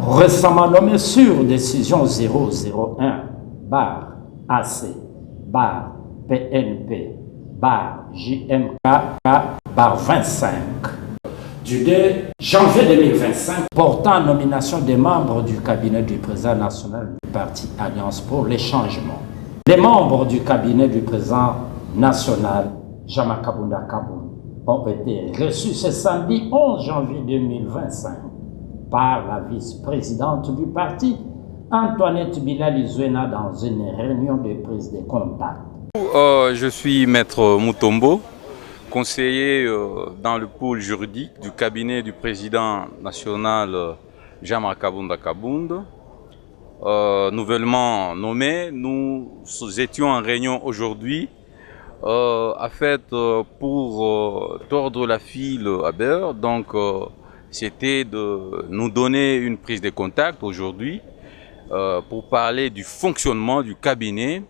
récemment nommé sur décision 001-AC-PNP-JMK-25 du 2 janvier 2025 portant nomination des membres du cabinet du président national du parti Alliance pour les changements. Les membres du cabinet du président national, Jama Kabunda Kaboun, ont été reçus ce samedi 11 janvier 2025 par la vice-présidente du parti, Antoinette Bilali Zuena, dans une réunion de prise de contact. Je suis Maître Mutombo, conseiller dans le pôle juridique du cabinet du président national Jama Kabunda Kabound. Nouvellement nommé, nous étions en réunion aujourd'hui pour tordre la file à beurre. Donc c'était de nous donner une prise de contact aujourd'hui pour parler du fonctionnement du cabinet,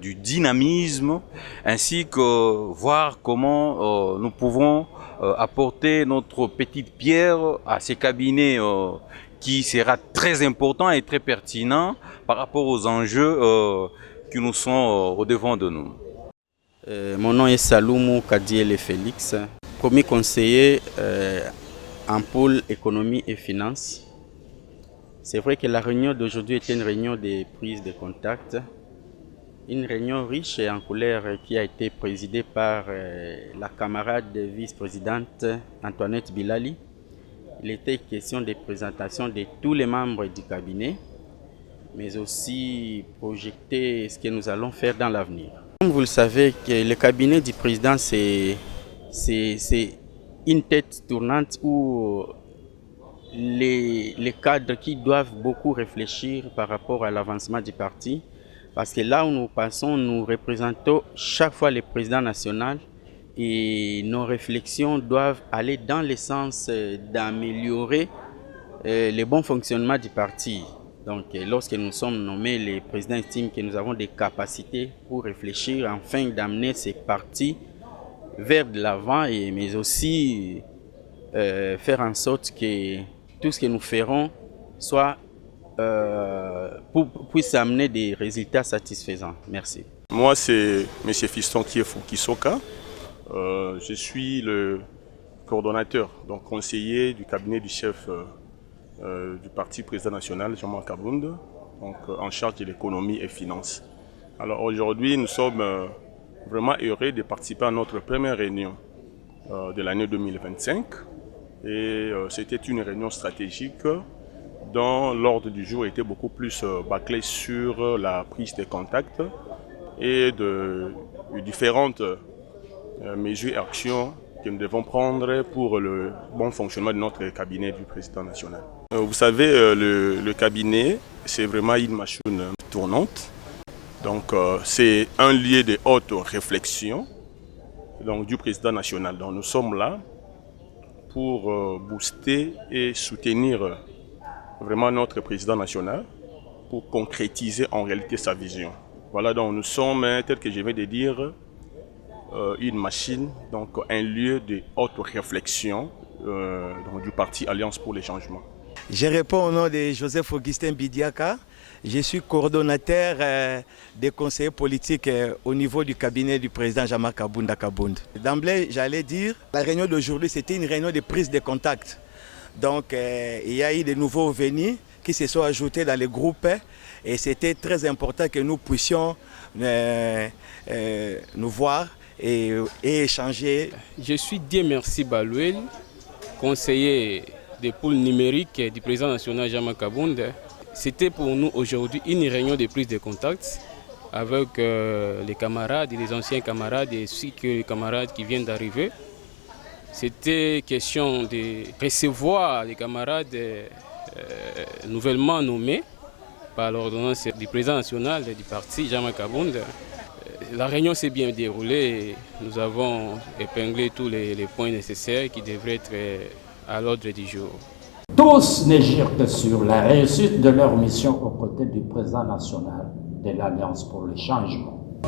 du dynamisme, ainsi que voir comment nous pouvons apporter notre petite pierre à ces cabinets qui sera très important et très pertinent par rapport aux enjeux qui nous sont au devant de nous. Mon nom est Saloumou Kadiele Félix, premier conseiller en pôle économie et finances. C'est vrai que la réunion d'aujourd'hui était une réunion de prise de contact, une réunion riche et en couleur qui a été présidée par la camarade vice-présidente Antoinette Bilali. Il était question de présentation de tous les membres du cabinet, mais aussi projeter ce que nous allons faire dans l'avenir. Comme vous le savez, que le cabinet du président, c'est une tête tournante où les cadres qui doivent beaucoup réfléchir par rapport à l'avancement du parti. Parce que là où nous passons, nous représentons chaque fois le président national et nos réflexions doivent aller dans le sens d'améliorer le bon fonctionnement du parti. Donc lorsque nous sommes nommés, le président estime que nous avons des capacités pour réfléchir afin d'amener ces partis vers de l'avant, mais aussi faire en sorte que tout ce que nous ferons soit puisse amener des résultats satisfaisants. Merci. Moi, c'est M. Fiston Kiefou Kisoka. Je suis le coordonnateur, donc conseiller du cabinet du chef du parti président national, Jean-Marc Kabound, donc en charge de l'économie et finances. Alors aujourd'hui, nous sommes vraiment heureux de participer à notre première réunion de l'année 2025. Et c'était une réunion stratégique dont l'ordre du jour était beaucoup plus bâclé sur la prise de contact et de différentes mesures et actions que nous devons prendre pour le bon fonctionnement de notre cabinet du président national. Vous savez, le cabinet, c'est vraiment une machine tournante. Donc c'est un lieu de haute réflexion donc, du président national. Donc nous sommes là pour booster et soutenir vraiment notre président national pour concrétiser en réalité sa vision. Voilà, donc nous sommes, tel que je viens de dire, une machine, donc un lieu de haute réflexion donc du parti Alliance pour les changements. Je réponds au nom de Joseph Augustin Bidiaka. Je suis coordonnateur des conseillers politiques au niveau du cabinet du président Jean-Marc Kabunda Kabound. D'emblée, j'allais dire, la réunion d'aujourd'hui, c'était une réunion de prise de contact. Donc, il y a eu de nouveaux venus qui se sont ajoutés dans les groupes et c'était très important que nous puissions nous voir et échanger. Je suis Dieu merci Balouel, conseiller des pôles numériques du président national Jean-Marc Kabound. C'était pour nous aujourd'hui une réunion de prise de contact avec les camarades et les anciens camarades ainsi que les camarades qui viennent d'arriver. C'était question de recevoir les camarades nouvellement nommés par l'ordonnance du président national du parti Jean-Marc Kabound. La réunion s'est bien déroulée. Nous avons épinglé tous les points nécessaires qui devraient être à l'ordre du jour. Tous n'agirent que sur la réussite de leur mission aux côtés du président national de l'Alliance pour le changement.